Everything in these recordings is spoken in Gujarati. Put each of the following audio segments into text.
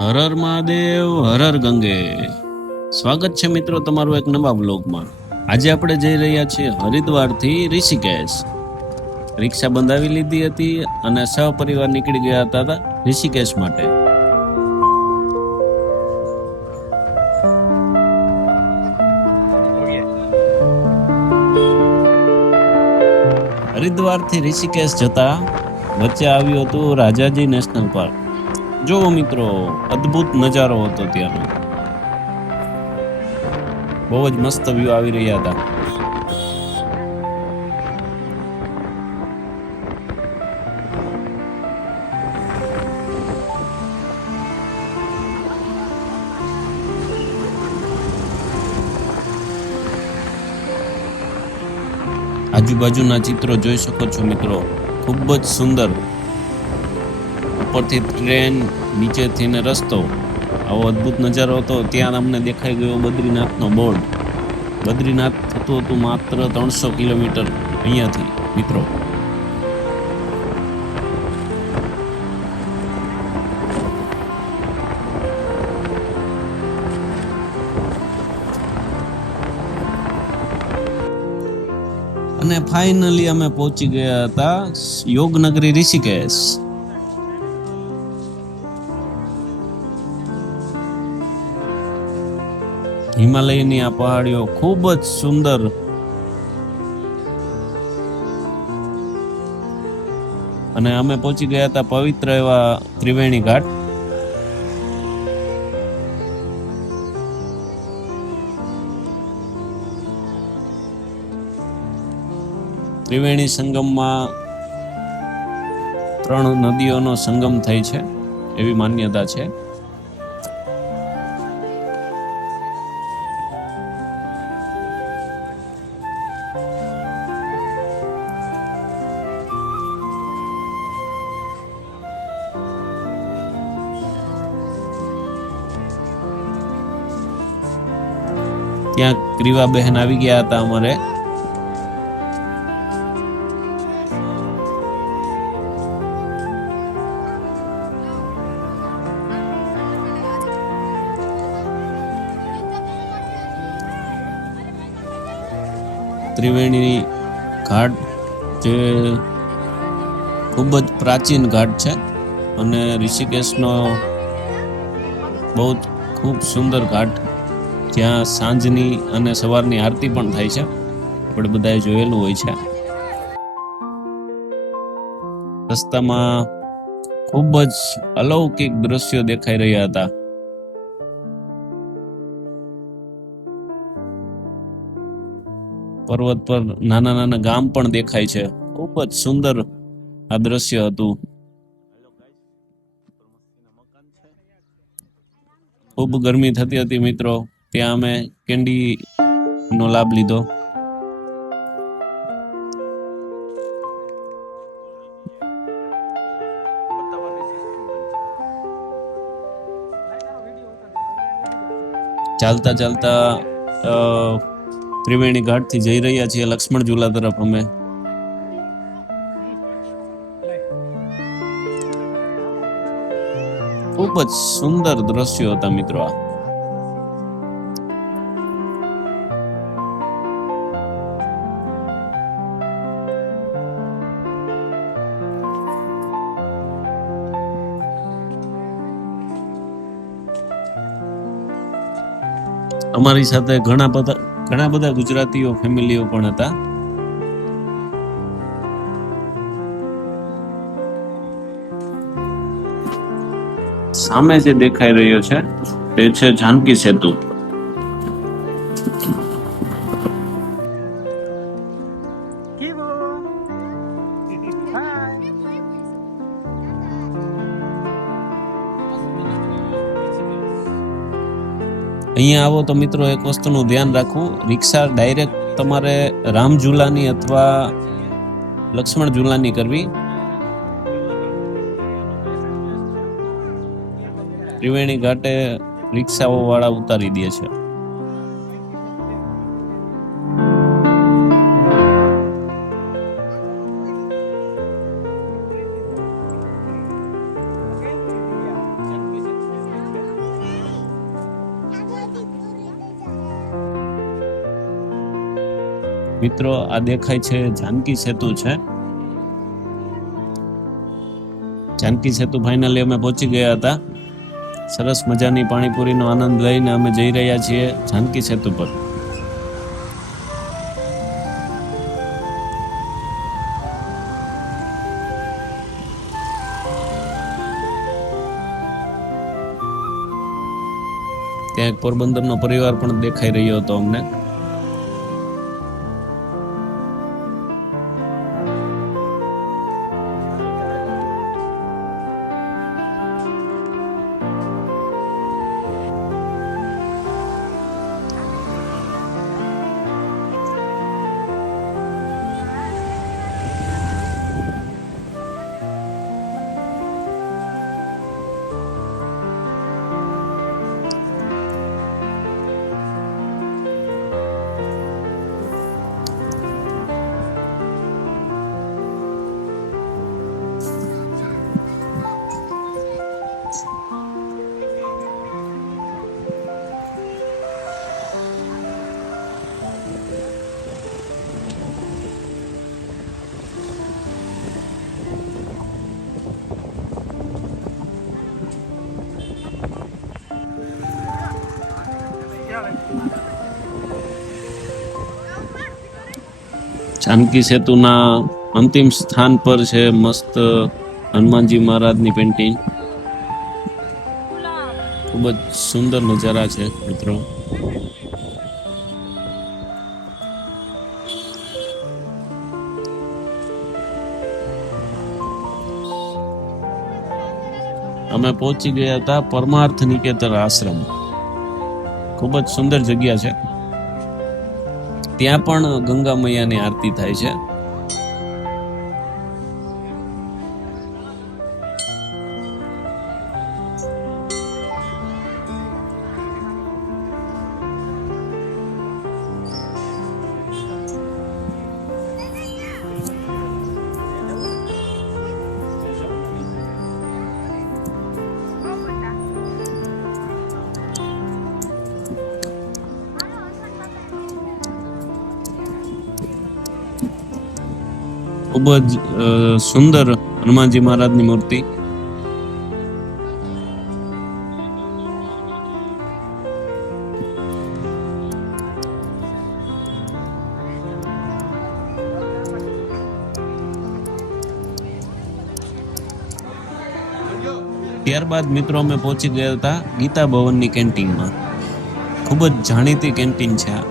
હર હર મહાદેવ, હર હર ગંગે. સ્વાગત છે મિત્રો તમારું એક નવા વ્લોગમાં. આજે આપણે જઈ રહ્યા છીએ હરિદ્વારથી ઋષિકેશ. રિક્ષા બંધાવી લીધી હતી અને સહપરિવાર નીકળી ગયા હતા ઋષિકેશ માટે. હરિદ્વારથી ઋષિકેશ જતા વચ્ચે આવ્યું હતું રાજાજી નેશનલ પાર્ક. જોવો મિત્રો, અદ્ભુત નજારો હતો ત્યાંનો. બહુ જ મસ્ત વ્યૂ આવી રહ્યા હતા. આજુબાજુના ચિત્રો જોઈ શકો છો મિત્રો, ખૂબ જ સુંદર. ઉપરથી ટ્રેન, નીચેથી ને રસ્તો, આવો અદ્ભુત નજારો હતો. ત્યાં અમને દેખાઈ ગયો બદ્રીનાથનો બોર્ડ. બદ્રીનાથ થતું હતું માત્ર 300 કિલોમીટર અહીંયાથી મિત્રો. અને ફાઇનલી અમે પહોંચી ગયા હતા યોગનગરી ઋષિકેશ. હિમાલયની આ પહાડીઓ ખૂબ જ સુંદર અને અમે પહોંચી ગયા હતા પવિત્ર એવા ત્રિવેણી ઘાટ. ત્રિવેણી સંગમમાં 3 નદીઓનો સંગમ થાય છે એવી માન્યતા છે. ત્યાં ક્રીવા બહેન આવી ગયા હતા અમારે. ત્રિવેણી ઘાટ જે ખૂબ જ પ્રાચીન ઘાટ છે અને ઋષિકેશનો બહુ ખૂબ સુંદર ઘાટ, જ્યાં સાંજની અને સવારની આરતી પણ થાય છે. આપણે બધાએ જોયેલું હોય છે. રસ્તામાં ખૂબ જ અલૌકિક દ્રશ્યો દેખાઈ રહ્યા હતા. પર્વત પર નાના નાના ગામ પણ દેખાય છે. ખૂબ જ સુંદર આ દ્રશ્ય હતું. ખૂબ ગરમી થતી હતી મિત્રો. ત્યાં અમે કેન્ડી નો લાભ લીધો. ચાલતા ચાલતા ત્રિવેણી ઘાટ થી જઈ રહ્યા છીએ લક્ષ્મણ ઝૂલા તરફ અમે. ખૂબ જ સુંદર દ્રશ્યો હતા મિત્રો. અમારી સાથે ઘણા બધા ગુજરાતીઓ ફેમિલીઓ પણ હતા. સામે જે દેખાઈ રહ્યો છે તે છે જાનકી સેતુ. અહીંયા આવો તો મિત્રો એક વસ્તુનું ધ્યાન રાખવું, રિક્ષા ડાયરેક્ટ તમારે રામ ઝૂલાની અથવા લક્ષ્મણ ઝૂલાની કરવી. ત્રિવેણી ઘાટે રિક્ષાઓ વાળા ઉતારી દે છે. મિત્રો આ દેખાય છે જાનકી સેતુ છે. જાનકી સેતુ ફાઇનલી અમે પહોંચી ગયા હતા. સરસ મજાની પાણીપુરીનો આનંદ લઈને અમે જઈ રહ્યા છીએ જાનકી સેતુ પર. ત્યાં એક પોરબંદરનો પરિવાર પણ દેખાઈ રહ્યો હતો અમને. જાનકી સેતુના અંતિમ સ્થાન પર છે મસ્ત હનુમાનજી મહારાજની પેન્ટિંગ. ખૂબ જ સુંદર નજારા છે મિત્રો. અમે પહોંચી ગયા હતા પરમાર્થ નિકેતન આશ્રમ. ખૂબ જ સુંદર જગ્યા છે. ત્યાં પણ ગંગા મૈયાની આરતી થાય છે. ખૂબ જ સુંદર હનુમાનજી મહારાજની મૂર્તિ. ત્યારબાદ મિત્રો અમે પહોંચી ગયા હતા ગીતા ભવનની કેન્ટીનમાં. ખૂબ જ જાણીતી કેન્ટીન છે આ.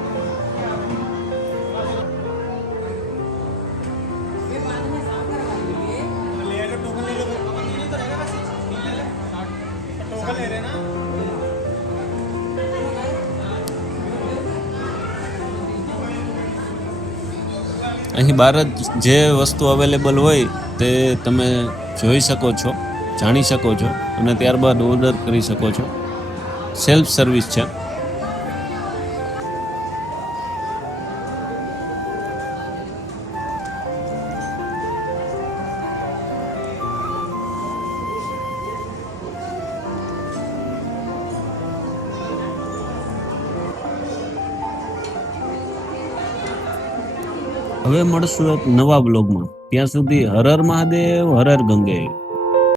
અહીં બહાર જ જે વસ્તુ અવેલેબલ હોય તે તમે જોઈ શકો છો, જાણી શકો છો અને ત્યારબાદ ઓર્ડર કરી શકો છો. સેલ્ફ સર્વિસ છે. હવે મળશું એક નવા બ્લોગમાં. ત્યાં સુધી હર હર મહાદેવ, હર હર ગંગે.